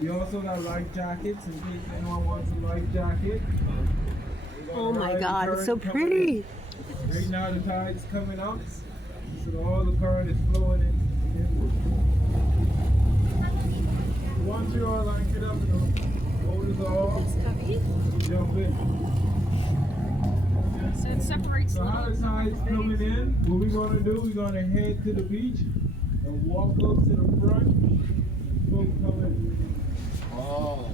We also got life jackets in case anyone wants a life jacket. Oh my God, it's so pretty. Right now the tide's coming up, so all the current is flowing in. Once you're all anchored up, hold it all, jump in. So it separates. So how the tide's coming in, what we're gonna do, we're gonna head to the beach and walk up to the front and boat come in. Oh.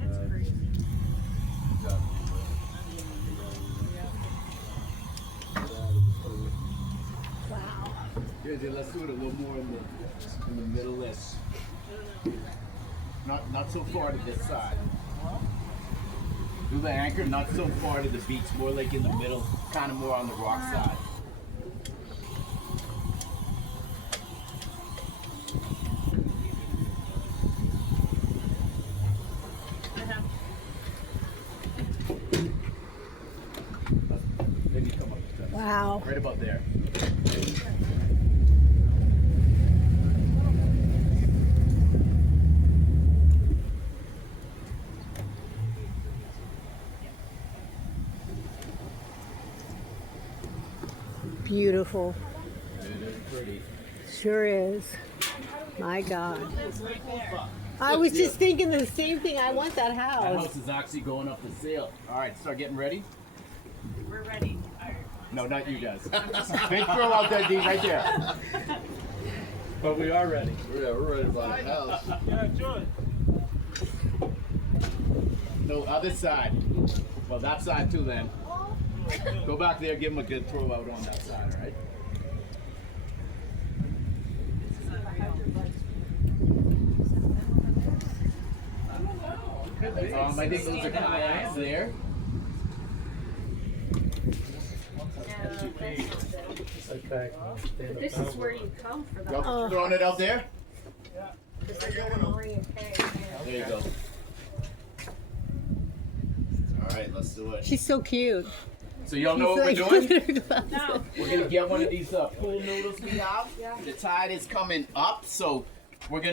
That's crazy. Wow. Good, let's do it a little more in the middle list. Not so far to this side. Do the anchor not so far to the beach, more like in the middle, kind of more on the rock side. Then you come up. Wow. Right about there. Beautiful. It is pretty. Sure is. My God. I was just thinking the same thing. I want that That house. house is actually going up for sale. All right, start getting ready. We're ready. No, not you guys. Big throw out there, D, right there. But we are ready. Yeah, we're ready to buy a house. Yeah, John. No, other side. Well, that side too then. Go back there, give him a good throw out on that side, all right? I think those are kayaks there. Okay. This is where you come for the. Y'all throwing it out there? There There you go. All right, let's do it. She's so cute. So y'all know what we're She's doing? like- No. We're gonna get one of these pool noodles we have. The tide is coming up, so we're gonna